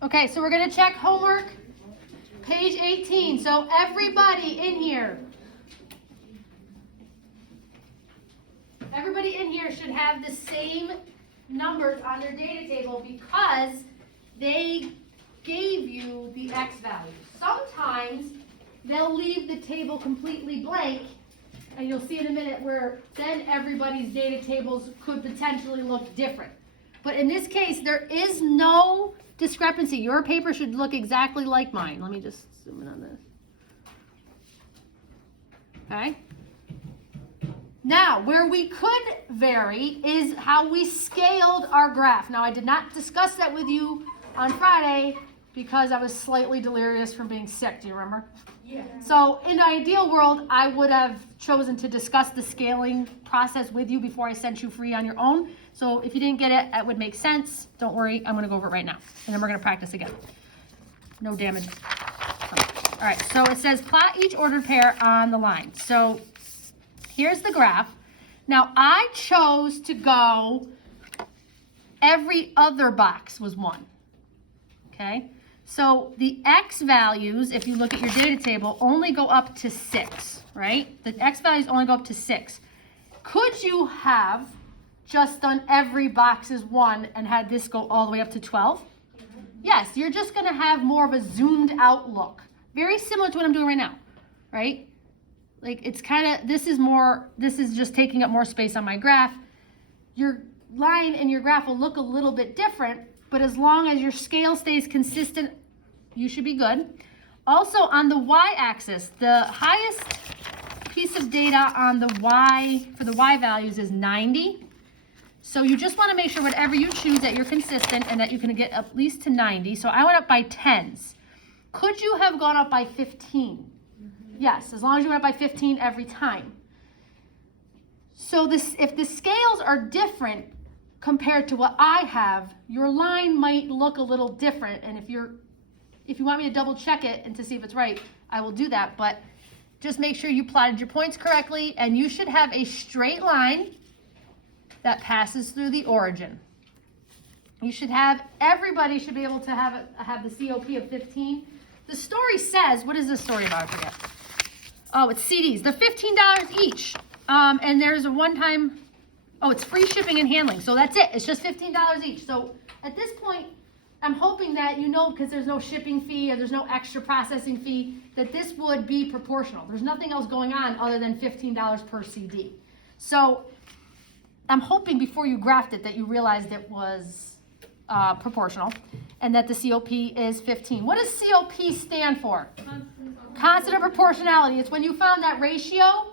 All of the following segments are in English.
Okay, so we're going to check homework, page 18. So everybody in here should have the same numbers on their data table because they gave you the X values. Sometimes they'll leave the table completely blank, and you'll see in a minute where then everybody's data tables could potentially look different. But in this case, there is no discrepancy. Your paper should look exactly like mine. Let me just zoom in on this. Okay? Now, where we could vary is how we scaled our graph. Now, I did not discuss that with you on Friday because I was slightly delirious from being sick. Do you remember? Yeah. So, in the ideal world, I would have chosen to discuss the scaling process with you before I sent you free on your own. So, if you didn't get it, that would make sense. Don't worry, I'm going to go over it right now. And then we're going to practice again. No damage. All right, so it says plot each ordered pair on the line. So, here's the graph. Now, I chose to go, every other box was 1, okay? So the X values, if you look at your data table, only go up to 6, right? The X values only go up to 6. Could you have just done every box as 1 and had this go all the way up to 12? Yes, you're just gonna have more of a zoomed out look. Very similar to what I'm doing right now, right? Like it's kind of, this is just taking up more space on my graph. Your line and your graph will look a little bit different, but as long as your scale stays consistent, you should be good. Also on the y-axis, the highest piece of data on the y, for the y values is 90. So you just want to make sure whatever you choose that you're consistent and that you can get at least to 90. So I went up by 10s. Could you have gone up by 15? Yes, as long as you went up by 15 every time. So this, if the scales are different compared to what I have, your line might look a little different. And if you want me to double check it and to see if it's right, I will do that. But just make sure you plotted your points correctly, and you should have a straight line that passes through the origin. You should have, everybody should be able to have the COP of 15. The story says, what is this story about? I forget. Oh, it's CDs. They're $15 each. And there's a one-time, oh, it's free shipping and handling. So that's it. It's just $15 each. So at this point, I'm hoping that you know, because there's no shipping fee or there's no extra processing fee, that this would be proportional. There's nothing else going on other than $15 per CD. So I'm hoping before you graphed it that you realized it was proportional and that the COP is 15. What does COP stand for? Constant of proportionality. It's when you found that ratio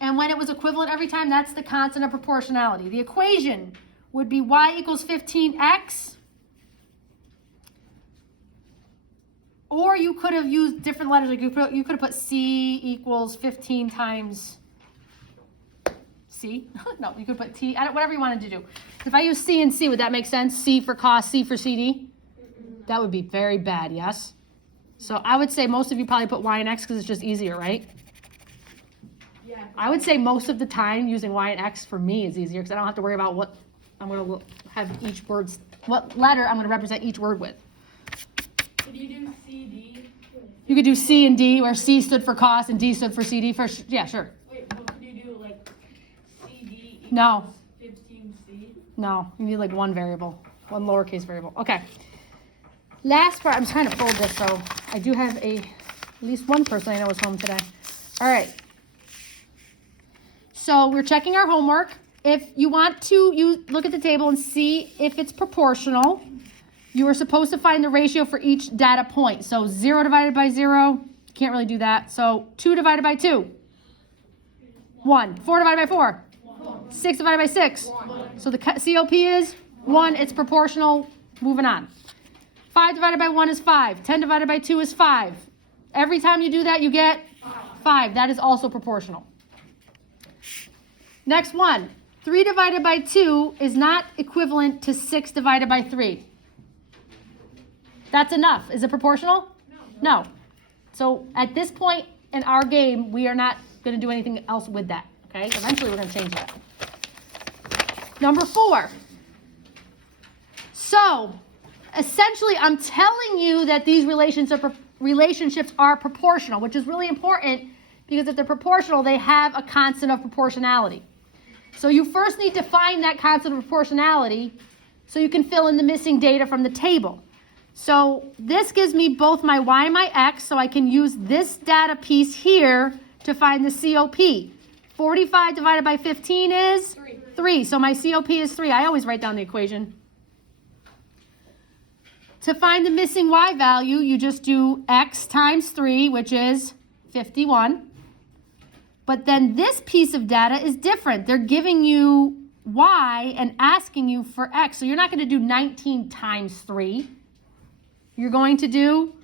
and when it was equivalent every time, that's the constant of proportionality. The equation would be y equals 15x, or you could have used different letters. Like you could have put C equals 15 times C. No, you could put T, whatever you wanted to do. If I use C and C, would that make sense? C for cost, C for CD? That would be very bad, yes? So I would say most of you probably put Y and X because it's just easier, right? Yeah. I would say most of the time using Y and X for me is easier because I don't have to worry about what I'm going to have each word, what letter I'm going to represent each word with. Could you do CD? You could do C and D, where C stood for cost and D stood for CD. Yeah, sure. Wait, what could you do, like CD equals No. 15C? No, you need like one variable, one lowercase variable. Okay. Last part, I'm trying to fold this, so I do have at least one person I know is home today. All right. So we're checking our homework. If you want to look at the table and see if it's proportional, you are supposed to find the ratio for each data point. So 0 divided by 0, can't really do that. So 2 divided by 2, 1. 4 divided by 4, 6 divided by 6. 1. So the COP is 1. It's proportional. Moving on. 5 divided by 1 is 5. 10 divided by 2 is 5. Every time you do that, you get 5. That is also proportional. Next one. 3 divided by 2 is not equivalent to 6 divided by 3. That's enough. Is it proportional? No. So at this point in our game, we are not going to do anything else with that. Okay? Eventually, we're going to change that. Number 4. So essentially, I'm telling you that these relationships are proportional, which is really important because if they're proportional, they have a constant of proportionality. So you first need to find that constant of proportionality so you can fill in the missing data from the table. So this gives me both my y and my x, so I can use this data piece here to find the COP. 45 divided by 15 is? 3. So my COP is 3. I always write down the equation. To find the missing y value, you just do x times 3, which is 51. But then this piece of data is different. They're giving you y and asking you for x. So you're not going to do 19 times 3. You're going to do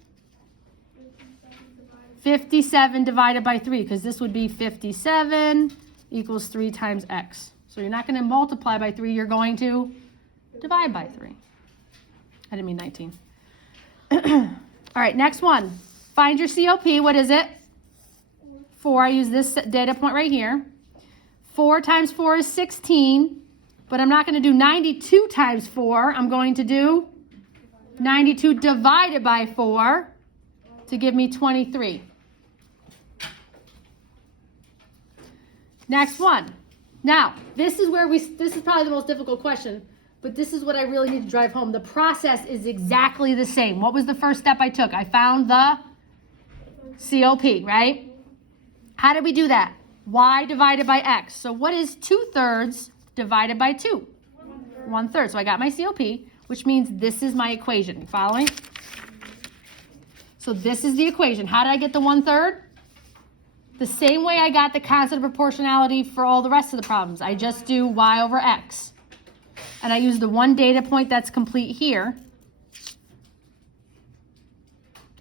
57 divided by 3, because this would be 57 equals 3 times x. So you're not going to multiply by 3. You're going to divide by 3. I didn't mean 19. All right, next one. Find your COP. What is it? 4. I use this data point right here. 4 times 4 is 16, but I'm not going to do 92 times 4. I'm going to do 92 divided by 4 to give me 23. Next one. Now, this is probably the most difficult question, but this is what I really need to drive home. The process is exactly the same. What was the first step I took? I found the COP, right? How did we do that? Y divided by x. So what is 2/3 divided by 2? 1/3. So I got my COP, which means this is my equation. You following? So this is the equation. How did I get the 1/3? The same way I got the constant of proportionality for all the rest of the problems. I just do y over x. And I use the one data point that's complete here.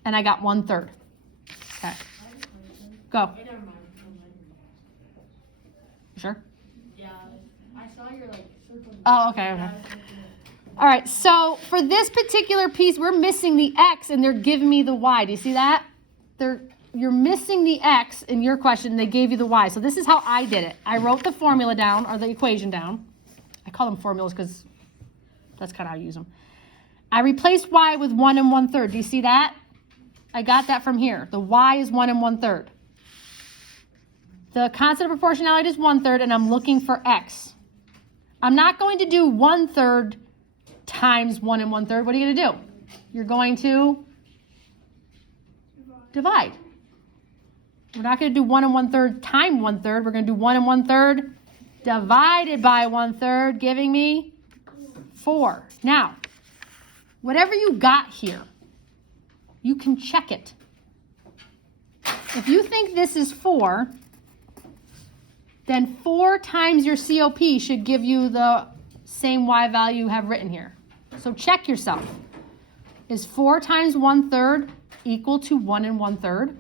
And I got 1/3. Okay. Go. Sure? Yeah, I saw your circle. Oh, okay. All right, so for this particular piece, we're missing the x and they're giving me the y. Do you see that? You're missing the x in your question. They gave you the y. So this is how I did it. I wrote the formula down, or the equation down. I call them formulas because that's kind of how I use them. I replaced y with 1 and 1/3. Do you see that? I got that from here. The y is 1 and 1/3. The constant of proportionality is 1/3, and I'm looking for x. I'm not going to do 1/3 times 1 and 1/3. What are you going to do? You're going to divide. We're not going to do 1 and 1/3 times 1/3. We're going to do 1 and 1/3 divided by 1/3, giving me 4. Now, whatever you got here, you can check it. If you think this is 4, then 4 times your COP should give you the same y value you have written here. So check yourself. Is 4 times 1/3 equal to 1 and 1/3?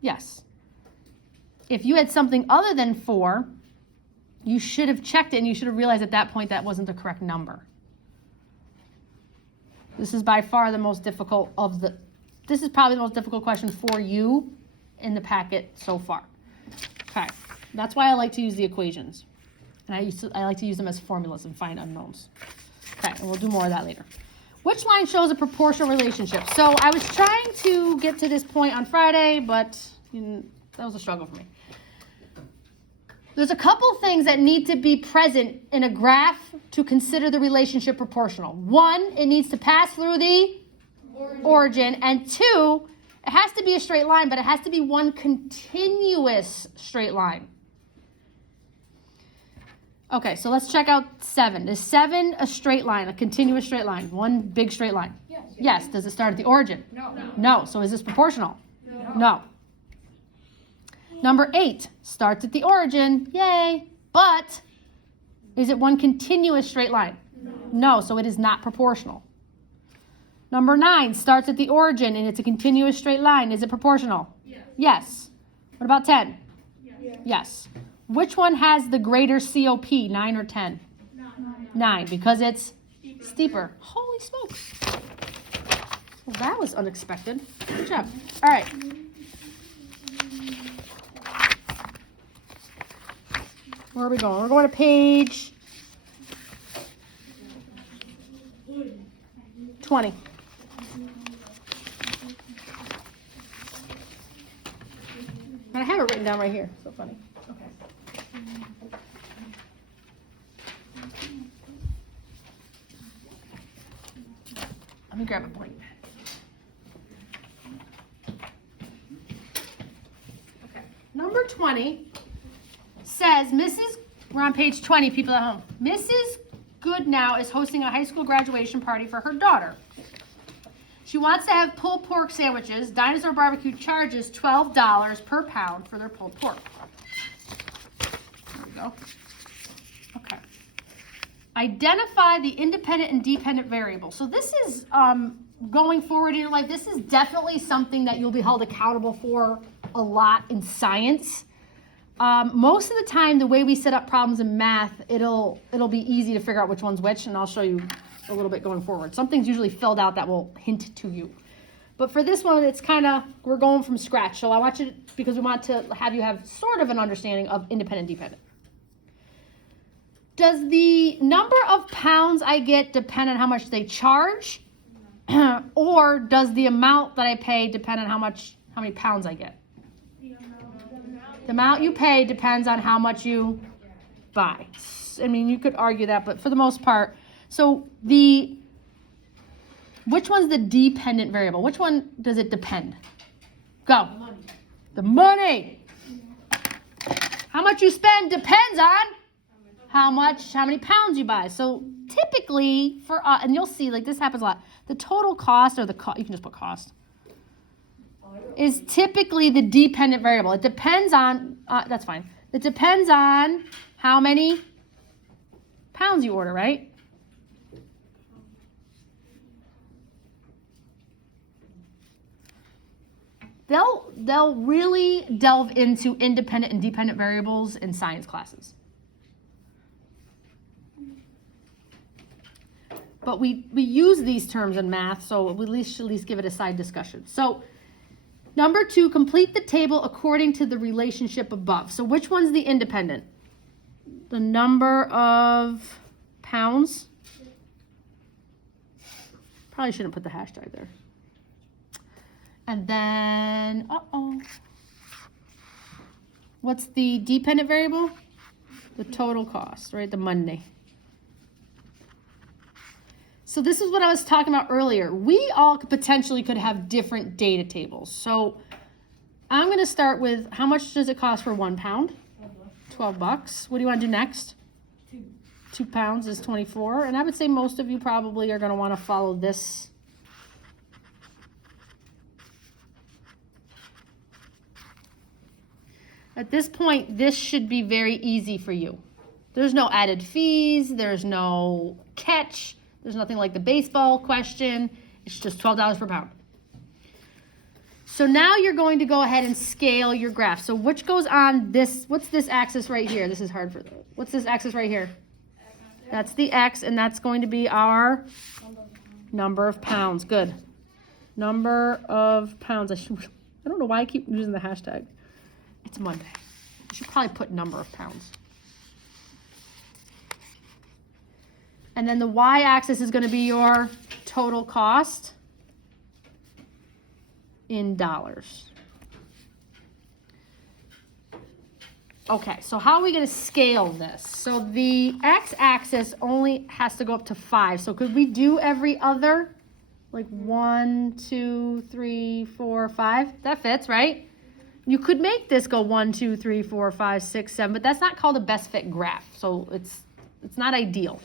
Yes. If you had something other than 4, you should have checked it and you should have realized at that point that wasn't the correct number. This is by far the most difficult this is probably the most difficult question for you in the packet so far. Okay, that's why I like to use the equations. And I like to use them as formulas and find unknowns. Okay, and we'll do more of that later. Which line shows a proportional relationship? So I was trying to get to this point on Friday, but that was a struggle for me. There's a couple things that need to be present in a graph to consider the relationship proportional. 1, it needs to pass through the origin. And 2, it has to be a straight line, but it has to be one continuous straight line. Okay, so let's check out 7. Is 7 a straight line, a continuous straight line? One big straight line? Yes. Yes. Does it start at the origin? No. No. So is this proportional? No. Number 8 starts at the origin. Yay. But is it one continuous straight line? No. So it is not proportional. Number 9 starts at the origin and it's a continuous straight line. Is it proportional? Yes. What about 10? Yes. Which one has the greater COP, 9 or 10? 9, because it's steeper. Holy smokes. Well, that was unexpected. Good job. All right. Where are we going? We're going to page 20. And I have it written down right here. So funny. Okay. Let me grab a blank pen. Okay. Number 20 says we're on page 20, people at home. Mrs. Goodnow is hosting a high school graduation party for her daughter. She wants to have pulled pork sandwiches. Dinosaur Barbecue charges $12 per pound for their pulled pork. There we go. Okay. Identify the independent and dependent variable. So this is going forward in your life. This is definitely something that you'll be held accountable for a lot in science. Most of the time, the way we set up problems in math, it'll be easy to figure out which one's which, and I'll show you a little bit going forward. Something's usually filled out that will hint to you. But for this one, it's kind of, we're going from scratch. So I want you to, because we want to have you have sort of an understanding of independent, dependent. Does the number of pounds I get depend on how much they charge? Or does the amount that I pay depend on how many pounds I get? The amount you pay depends on how much you buy. I mean, you could argue that, but for the most part, so which one's the dependent variable? Which one does it depend? Go. The money. How much you spend depends on how many pounds you buy. So typically for and you'll see like this happens a lot. The total cost or you can just put cost is typically the dependent variable. It depends on that's fine. It depends on how many pounds you order, right? They'll really delve into independent and dependent variables in science classes. But we use these terms in math, so we should at least give it a side discussion. So number 2, complete the table according to the relationship above. So which one's the independent? The number of pounds. Probably shouldn't put the hashtag there. And then, what's the dependent variable? The total cost, right? The money. So this is what I was talking about earlier. We all potentially could have different data tables. So I'm going to start with how much does it cost for 1 pound? $12. What do you want to do next? 2 pounds is 24. And I would say most of you probably are going to want to follow this. At this point, this should be very easy for you. There's no added fees. There's no catch. There's nothing like the baseball question. It's just $12 per pound. So now you're going to go ahead and scale your graph. So which goes on this, what's this axis right here? This is hard for, what's this axis right here? That's the X, and that's going to be our number of pounds. Good. Number of pounds. I don't know why I keep using the hashtag. It's Monday. You should probably put number of pounds. And then the y-axis is going to be your total cost in dollars. Okay, so how are we going to scale this? So the x-axis only has to go up to 5. So could we do every other? Like 1, 2, 3, 4, 5? That fits, right? You could make this go 1, 2, 3, 4, 5, 6, 7, but that's not called a best fit graph. So it's not ideal.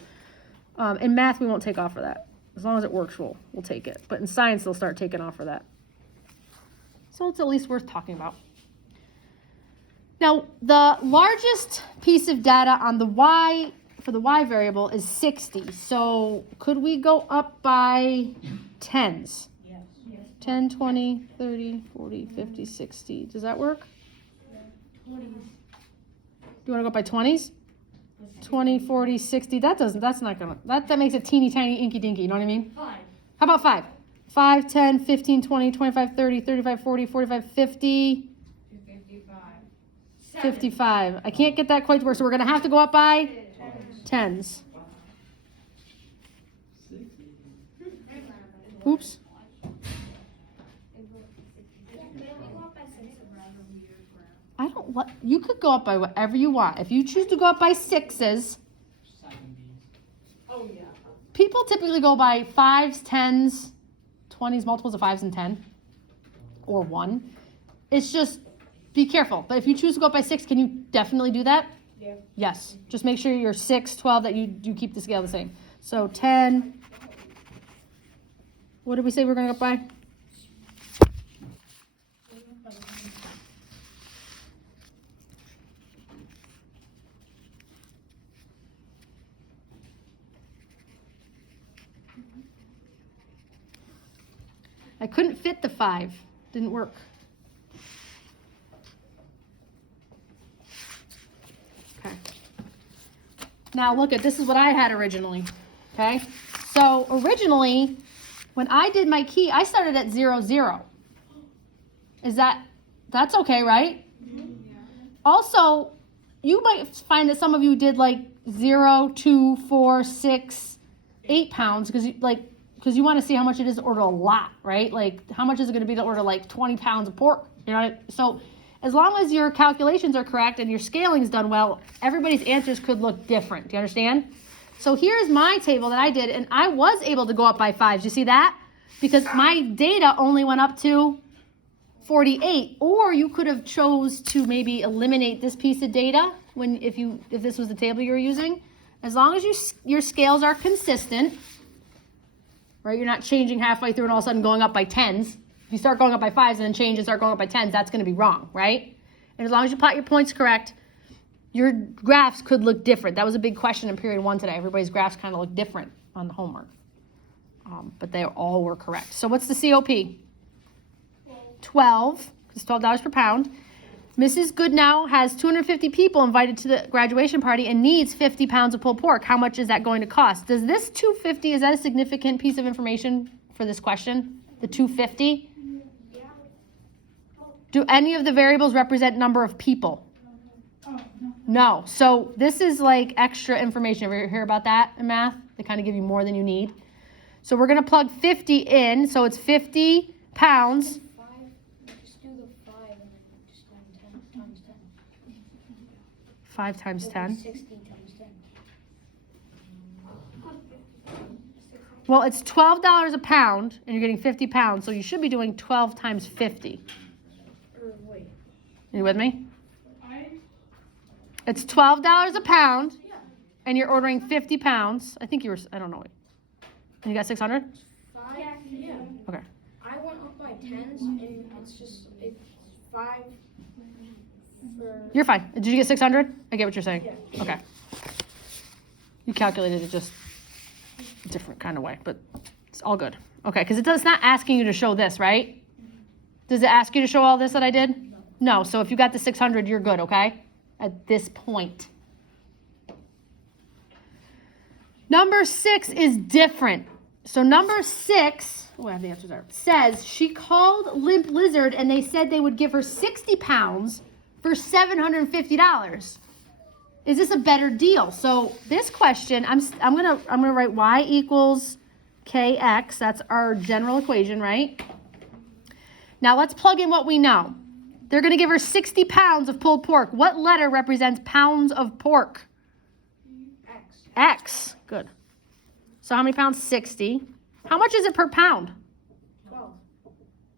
In math, we won't take off for that. As long as it works, we'll take it. But in science, they'll start taking off for that. So it's at least worth talking about. Now, the largest piece of data on the y, for the y variable, is 60. So could we go up by tens? Yes. 10, 20, 30, 40, 50, 60. Does that work? 20s. Do you want to go up by 20s? 20, 40, 60. That's not going to, that makes it teeny tiny inky dinky. You know what I mean? 5. How about 5? 5, 10, 15, 20, 25, 30, 35, 40, 45, 50, 55. 55. I can't get that quite to work, so we're going to have to go up by tens. Oops. I don't what you could go up by whatever you want. If you choose to go up by sixes, people typically go by 5s, 10s, 20s, multiples of 5s and 10, or 1. It's just, be careful. But if you choose to go up by 6, can you definitely do that? Yeah. Yes. Just make sure you're 6, 12, that you keep the scale the same. So 10, what did we say we're going to go up by? I couldn't fit the 5. Didn't work. Okay. Now look at, this is what I had originally. Okay. So originally, when I did my key, I started at 0, 0. That's okay, right? Mm-hmm. Also, you might find that some of you did like 0, 2, 4, 6, 8 pounds because you want to see how much it is to order a lot, right? Like, how much is it going to be to order like 20 pounds of pork? You know, so as long as your calculations are correct and your scaling is done well, everybody's answers could look different. Do you understand? So here's my table that I did, and I was able to go up by 5s. You see that? Because my data only went up to 48. Or you could have chose to maybe eliminate this piece of data if this was the table you were using. As long as your scales are consistent. Right, you're not changing halfway through and all of a sudden going up by 10s. If you start going up by 5s and then change and start going up by 10s, that's going to be wrong, right? And as long as you plot your points correct, your graphs could look different. That was a big question in period 1 today. Everybody's graphs kind of look different on the homework. But they all were correct. So what's the COP? 12, because $12 per pound. Mrs. Goodnow has 250 people invited to the graduation party and needs 50 pounds of pulled pork. How much is that going to cost? Does this 250, is that a significant piece of information for this question? The 250? Do any of the variables represent number of people? No. So this is like extra information. Ever hear about that in math? They kind of give you more than you need. So we're going to plug 50 in. So it's 50 pounds. 5 times 10. 60 times 10. Well, it's $12 a pound, and you're getting 50 pounds, so you should be doing 12 times 50. Wait. Are you with me? It's $12 a pound, and you're ordering 50 pounds. I think you were, I don't know. And you got 600? 5? Yeah. Okay. I went up by 10s, and it's 5 for... You're fine. Did you get 600? I get what you're saying. Yeah. Okay. You calculated it just a different kind of way, but it's all good. Okay, because it's not asking you to show this, right? Does it ask you to show all this that I did? No. So if you got the 600, you're good, okay? At this point. Number 6 is different. So number 6, I have the answers there, says she called Limp Lizard and they said they would give her 60 pounds for $750. Is this a better deal? So this question, I'm gonna write y equals kx. That's our general equation, right? Now let's plug in what we know. They're gonna give her 60 pounds of pulled pork. What letter represents pounds of pork? X. X. Good. So how many pounds? 60. How much is it per pound? 12.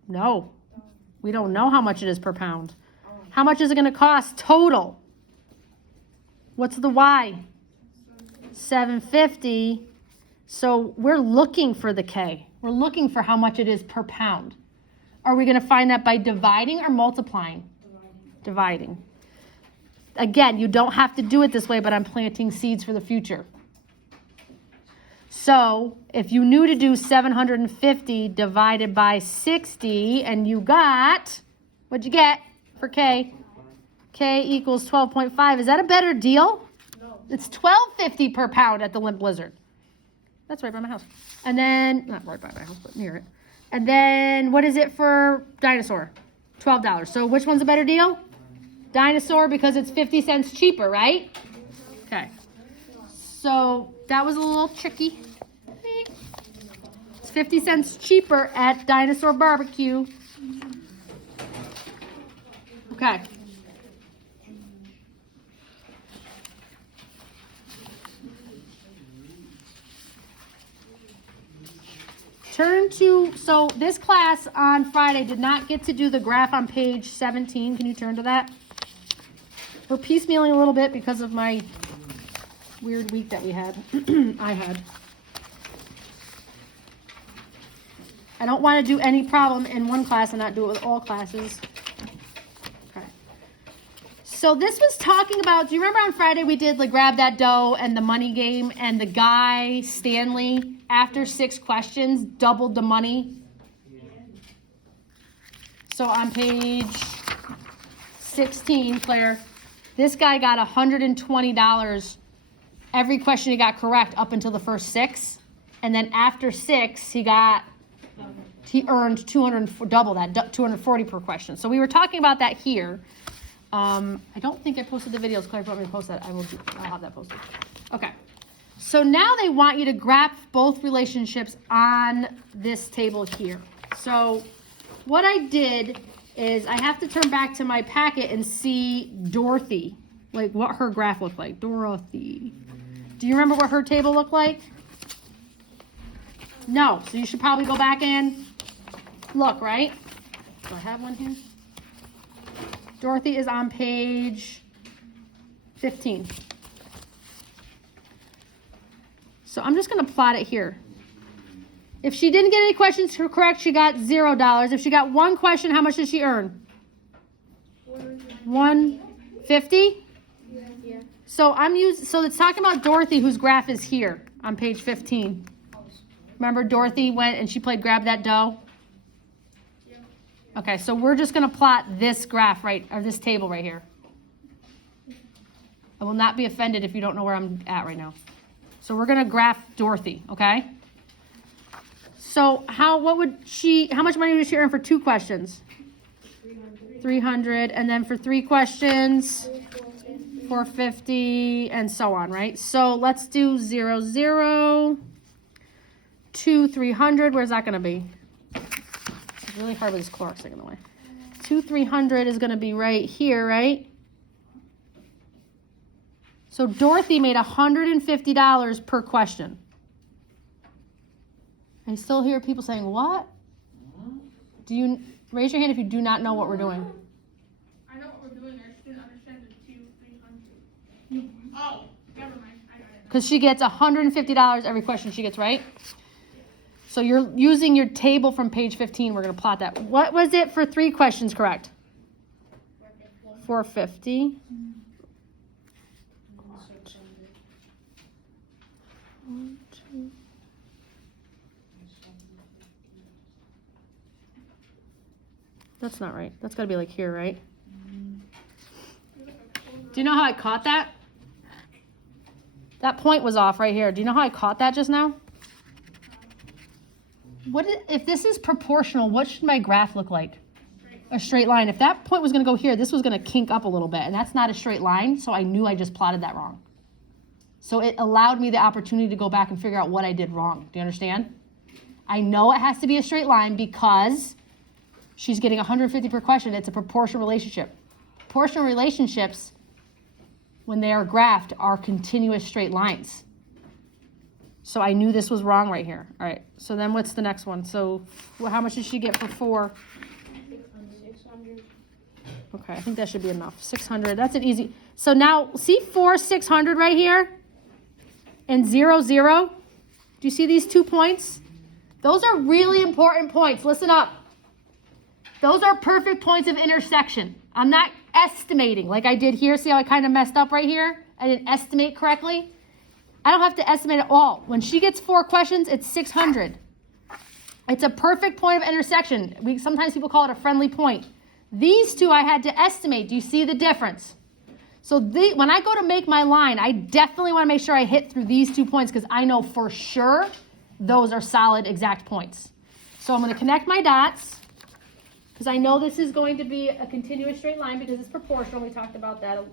No. We don't know how much it is per pound. How much is it going to cost total? What's the Y? $7.50. So we're looking for the K. We're looking for how much it is per pound. Are we going to find that by dividing or multiplying? Dividing. Again, you don't have to do it this way, but I'm planting seeds for the future. So if you knew to do 750 divided by 60 and you got, what'd you get for K? K equals 12.5. Is that a better deal? No. It's $12.50 per pound at the Limp Lizard. That's right by my house. And then, not right by my house, but near it. And then what is it for Dinosaur? $12. So which one's a better deal? Dinosaur, because it's 50 cents cheaper, right? Okay. So that was a little tricky. It's 50 cents cheaper at Dinosaur Barbecue. Okay. So this class on Friday did not get to do the graph on page 17. Can you turn to that? We're piecemealing a little bit because of my weird week that we had. I had. I don't want to do any problem in one class and not do it with all classes. Okay. So this was talking about, do you remember on Friday we did like grab that dough and the money game, and the guy, Stanley, after 6 questions, doubled the money? So on page 16, Claire, this guy got $120 every question he got correct up until the first 6. And then after 6, he earned double that, 240 per question. So we were talking about that here. I don't think I posted the videos. Claire, if you want me to post that, I'll have that posted. Okay. So now they want you to graph both relationships on this table here. So what I did is I have to turn back to my packet and see Dorothy, like what her graph looked like. Dorothy. Do you remember what her table looked like? No. So you should probably go back and look, right? Do I have one here? Dorothy is on page 15. So I'm just going to plot it here. If she didn't get any questions correct, she got $0. If she got one question, how much did she earn? $150? Yeah. So so it's talking about Dorothy, whose graph is here on page 15. Remember Dorothy went and she played grab that dough? Yeah. Okay, so we're just going to plot this graph or this table right here. I will not be offended if you don't know where I'm at right now. So we're going to graph Dorothy, okay? So how much money did she earn for 2 questions? 300. And then for 3 questions, 450, and so on, right? So let's do 0, 0, 2, 300. Where's that going to be? It's really hard with this Clorox thing in the way. 2, 300 is going to be right here, right? So Dorothy made $150 per question. I still hear people saying, what? Do you raise your hand if you do not know what we're doing? I know what we're doing. I just didn't understand the 2, 300. Oh, never mind. I got it. Because she gets $150 every question she gets right. So you're using your table from page 15. We're going to plot that. What was it for 3 questions correct? 450. That's not right. That's got to be like here, right? Do you know how I caught that? That point was off right here. Do you know how I caught that just now? If this is proportional, what should my graph look like? A straight line. If that point was going to go here, this was going to kink up a little bit, and that's not a straight line, so I knew I just plotted that wrong. So it allowed me the opportunity to go back and figure out what I did wrong. Do you understand? I know it has to be a straight line because she's getting $150 per question. It's a proportional relationship. Proportional relationships, when they are graphed, are continuous straight lines. So I knew this was wrong right here. All right, so then what's the next one? So how much did she get for 4? 600. Okay, I think that should be enough. 600, that's an easy. So now, see 4, 600 right here? And 0, 0? Do you see these 2 points? Those are really important points. Listen up. Those are perfect points of intersection. I'm not estimating like I did here. See how I kind of messed up right here? I didn't estimate correctly. I don't have to estimate at all. When she gets 4 questions, it's 600. It's a perfect point of intersection. Sometimes people call it a friendly point. These 2 I had to estimate. Do you see the difference? So when I go to make my line, I definitely want to make sure I hit through these 2 points because I know for sure those are solid exact points. So I'm going to connect my dots because I know this is going to be a continuous straight line because it's proportional. We talked about that.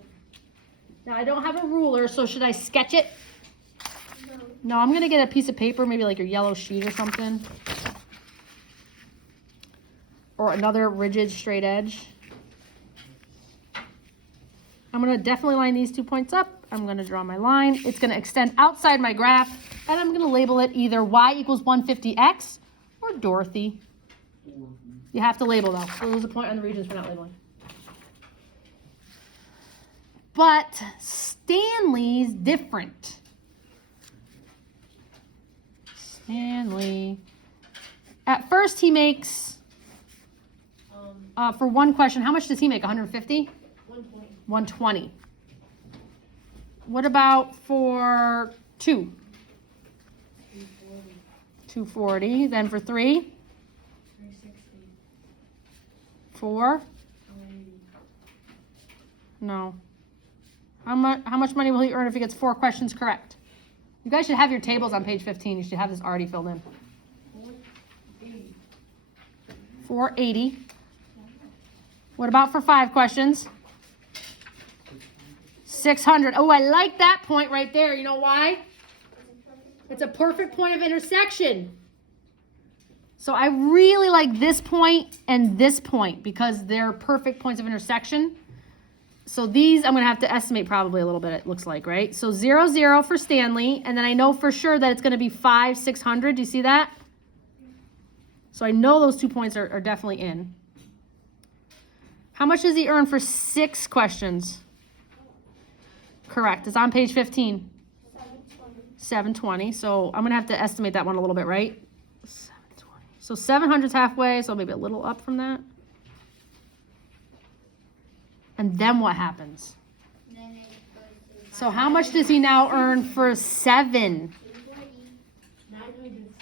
Now I don't have a ruler, so should I sketch it? No, I'm gonna get a piece of paper, maybe like your yellow sheet or something. Or another rigid straight edge. I'm gonna definitely line these 2 points up. I'm gonna draw my line. It's gonna extend outside my graph, and I'm gonna label it either y equals 150x or Dorothy. You have to label though. So there's a point on the regions for not labeling. But Stanley's different. Stanley. At first he makes, for one question, how much does he make? 150? 120. What about for 2? 240. Then for 3? 4? No. How much money will he earn if he gets 4 questions correct? You guys should have your tables on page 15. You should have this already filled in. 480. What about for 5 questions? 600. Oh, I like that point right there. You know why? It's a perfect point of intersection. So I really like this point and this point because they're perfect points of intersection. So these I'm going to have to estimate probably a little bit, it looks like, right? So 0, 0 for Stanley, and then I know for sure that it's going to be 5, 600. Do you see that? So I know those 2 points are definitely in. How much does he earn for 6 questions? Correct. It's on page 15. 720. So I'm going to have to estimate that one a little bit, right? 720. So 700 is halfway, so maybe a little up from that. And then what happens? So how much does he now earn for 7?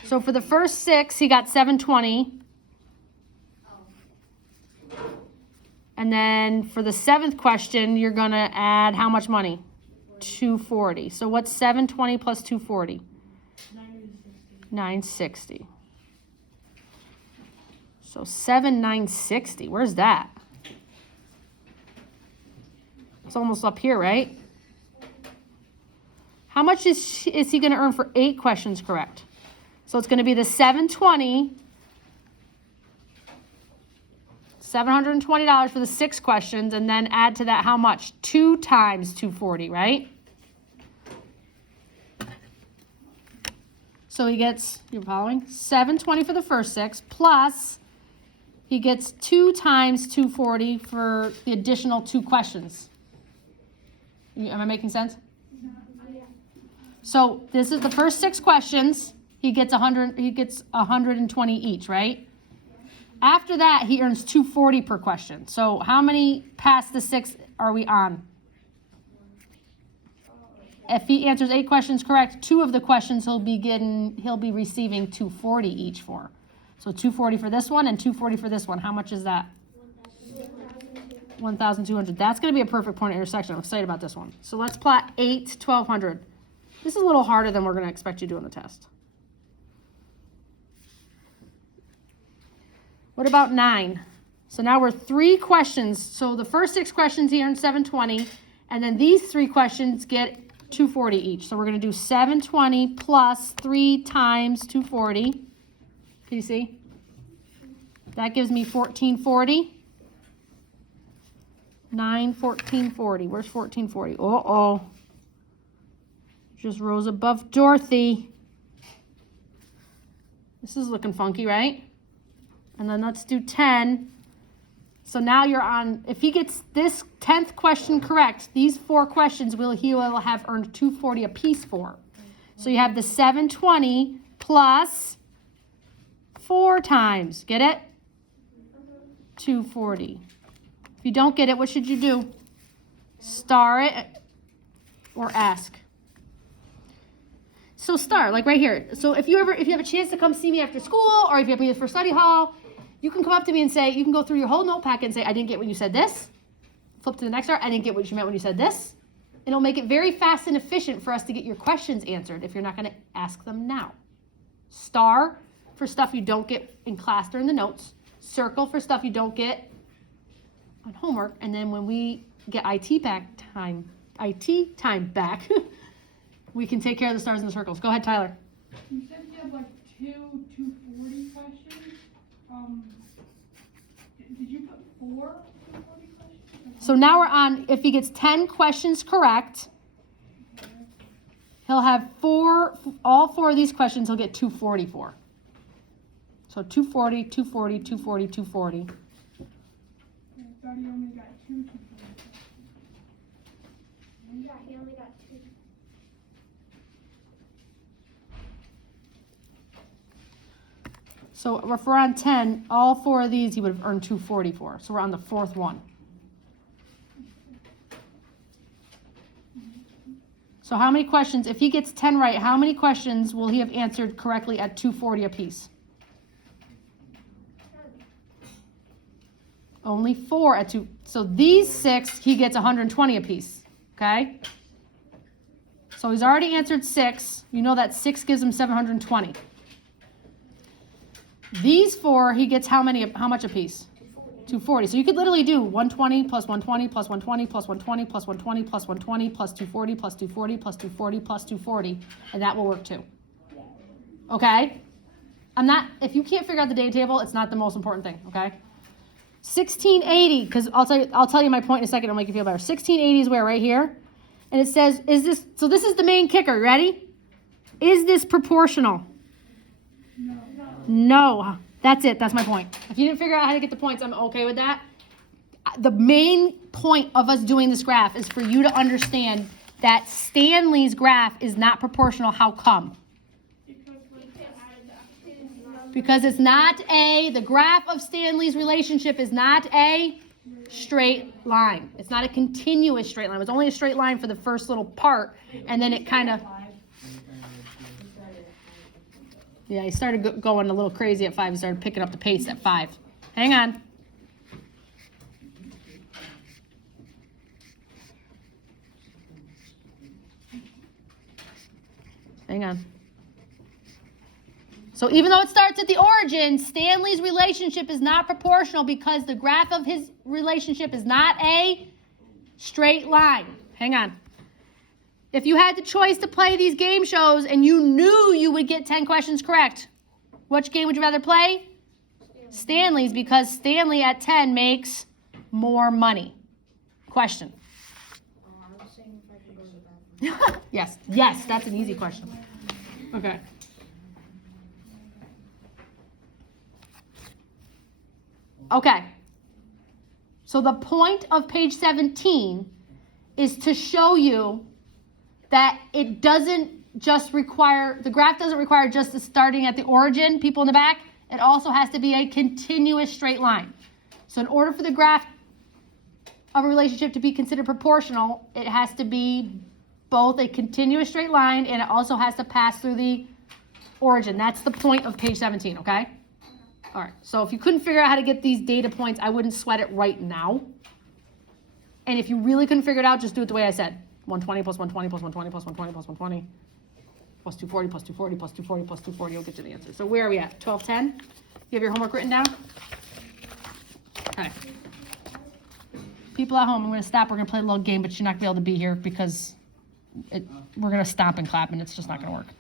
So for the first 6, he got 720. And then for the 7th question, you're going to add how much money? 240. So what's 720 plus 240? 960. So 960. Where's that? It's almost up here, right? How much is he going to earn for 8 questions correct? So it's going to be the 720, $720 for the 6 questions, and then add to that how much? 2 times 240, right? So he gets, you're following? 720 for the first 6, plus he gets 2 times 240 for the additional 2 questions. Am I making sense? So this is the first 6 questions. He gets 100. He gets 120 each, right? After that, he earns 240 per question. So how many past the 6 are we on? If he answers 8 questions correct, 2 of the questions he'll be receiving 240 each for. So 240 for this one and 240 for this one. How much is that? 1,200. That's going to be a perfect point of intersection. I'm excited about this one. So let's plot 8, 1,200. This is a little harder than we're going to expect you to do on the test. What about 9? So now we're 3 questions. So the first 6 questions he earned 720, and then these 3 questions get 240 each. So we're going to do 720 plus 3 times 240. Can you see? That gives me 1440. 1440. Where's 1440? Uh-oh. Just rose above Dorothy. This is looking funky, right? And then let's do 10. So now you're on, if he gets this 10th question correct, these 4 questions he will have earned 240 apiece for. So you have the 720 plus 4 times. Get it? 240. If you don't get it, what should you do? Star it or ask. So star, like right here. So if you have a chance to come see me after school, or if you have me for study hall, you can come up to me and say, you can go through your whole note packet and say, I didn't get when you said this. Flip to the next star, I didn't get what you meant when you said this. It'll make it very fast and efficient for us to get your questions answered if you're not going to ask them now. Star for stuff you don't get in class during the notes. Circle for stuff you don't get on homework. And then when we get IT time back, We can take care of the stars and the circles. Go ahead, Tyler. You said you have like 240 questions. Did you put 4 240 questions? So now we're on, if he gets 10 questions correct, he'll have all 4 of these questions, he'll get 244. So 240, 240, 240, 240. I thought he only got 2 240 questions. Yeah, he only got 2. So if we're on 10, all 4 of these he would have earned 244. So we're on the 4th one. So how many questions, if he gets 10 right, how many questions will he have answered correctly at 240 apiece? Only 4 at 2. So these 6, he gets 120 apiece. Okay? So he's already answered 6. You know that 6 gives him 720. These 4, he gets how much apiece? 240. So you could literally do 120 plus 120 plus 120 plus 120 plus 120 plus 120 plus 240 plus 240 plus 240 plus 240, and that will work too. Okay? If you can't figure out the data table, it's not the most important thing, okay? 1680, because I'll tell you my point in a second, it'll make you feel better. 1680 is where, right here? And it says, so this is the main kicker, ready? Is this proportional? No. That's it. That's my point. If you didn't figure out how to get the points, I'm okay with that. The main point of us doing this graph is for you to understand that Stanley's graph is not proportional. How come? Because it's not the graph of Stanley's relationship is not a straight line. It's not a continuous straight line. It was only a straight line for the first little part, and then it kind of... Yeah, he started going a little crazy at 5. He started picking up the pace at 5. Hang on. Hang on. So even though it starts at the origin, Stanley's relationship is not proportional because the graph of his relationship is not a straight line. Hang on. If you had the choice to play these game shows and you knew you would get 10 questions correct, which game would you rather play? Stanley's, because Stanley at 10 makes more money. Question. I was saying if I could go to the bathroom. Yes, that's an easy question. Okay. Okay. So the point of page 17 is to show you that it doesn't just require, the graph doesn't require just starting at the origin, people in the back. It also has to be a continuous straight line. So in order for the graph of a relationship to be considered proportional, it has to be both a continuous straight line and it also has to pass through the origin. That's the point of page 17, okay? All right, so if you couldn't figure out how to get these data points, I wouldn't sweat it right now. And if you really couldn't figure it out, just do it the way I said. 120 plus 120 plus 120 plus 120 plus 120 plus 240 plus 240 plus 240 plus 240 will get you the answer. So where are we at? 12:10? You have your homework written down? Okay. People at home, I'm going to stop. We're going to play a little game, but you're not going to be able to be here because we're going to stop and clap, and it's just not going to work.